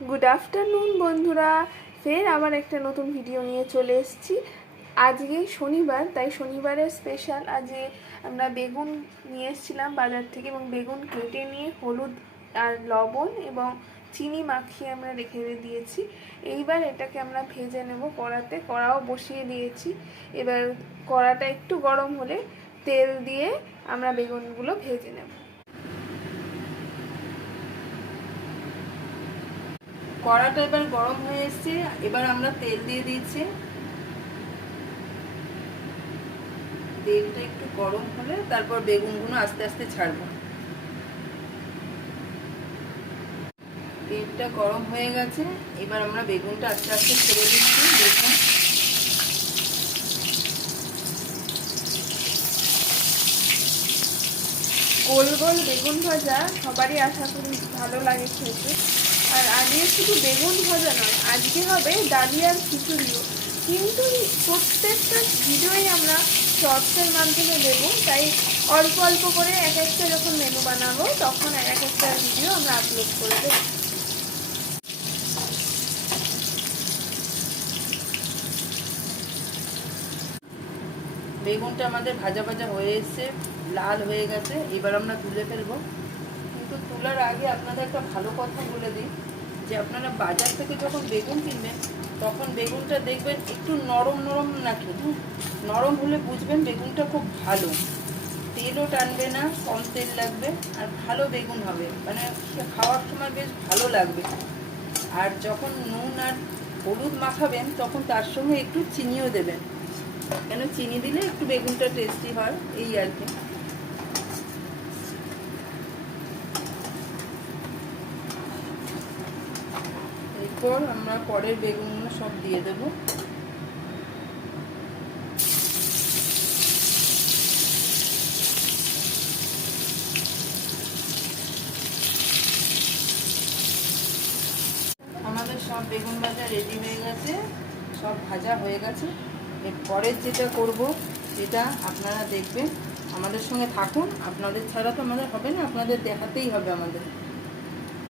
Good afternoon বন্ধুরা, ফের আবার একটা নতুন ভিডিও নিয়ে চলে এসেছি। আজকে শনিবার, তাই শনিবারের স্পেশাল। আজকে আমরা বেগুন নিয়ে এসেছিলাম বাজার থেকে এবং বেগুন কেটে নিয়ে হলুদ আর লবণ এবং চিনি মাখিয়ে আমরা রেখে দিয়েছি। এইবার এটাকে আমরা ভেজে নেব কড়াতে। কড়াও বসিয়ে দিয়েছি। এবার কড়াটা একটু গরম হলে তেল দিয়ে আমরা বেগুনগুলো ভেজে নেব। কড়াটা এবার গরম হয়ে এসছে। এবার আমরা তেল দিয়ে দিচ্ছি। তেলটা একটু গরম হলে তারপর বেগুনগুলো আস্তে আস্তে ছাড়বো। তেলটা গরম হয়ে গেছে, এবার আমরা বেগুনটা আস্তে আস্তে ছেড়ে দিচ্ছি। দেখুন, গোল গোল বেগুন ভাজা সবারই আশা করি ভালো লাগে খেতে। আর আজকে শুধু বেগুন ভাজা নয়, আজকে হবে ডালিয়ার খিচুড়িও। কিন্তু প্রত্যেকটা ভিডিওই আমরা শর্টসের মাধ্যমে দেবো, তাই অল্প অল্প করে এক একটা যখন মেনু বানাবো তখন এক একটা ভিডিও আমরা আপলোড করে দেবো। বেগুনটা আমাদের ভাজা ভাজা হয়ে এসছে, লাল হয়ে গেছে। এবার আমরা তুলে ফেলবো। কিন্তু তোলার আগে আপনাদের একটা ভালো কথা বলে দিই, যে আপনারা বাজার থেকে যখন বেগুন কিনবেন তখন বেগুনটা দেখবেন একটু নরম নরম নাকি, নরম হলে বুঝবেন বেগুনটা খুব ভালো, তেলও টানবে না, কম তেল লাগবে আর ভালো বেগুন হবে, মানে খাওয়ার সময় বেশ ভালো লাগবে। আর যখন নুন আর হলুদ মাখাবেন তখন তার সঙ্গে একটু চিনিও দেবেন, কেন চিনি দিলে একটু বেগুনটা টেস্টি হয়, এই আর কি। এরপর আমরা পরের বেগুনগুলো সব দিয়ে দেব। আমাদের সব বেগুন ভাজা রেডি হয়ে গেছে, সব ভাজা হয়ে গেছে। এরপরের যেটা করব সেটা আপনারা দেখবেন, আমাদের সঙ্গে থাকুন। আপনাদের ছাড়া তো আমাদের হবে না, আপনাদের দেখাতেই হবে আমাদের।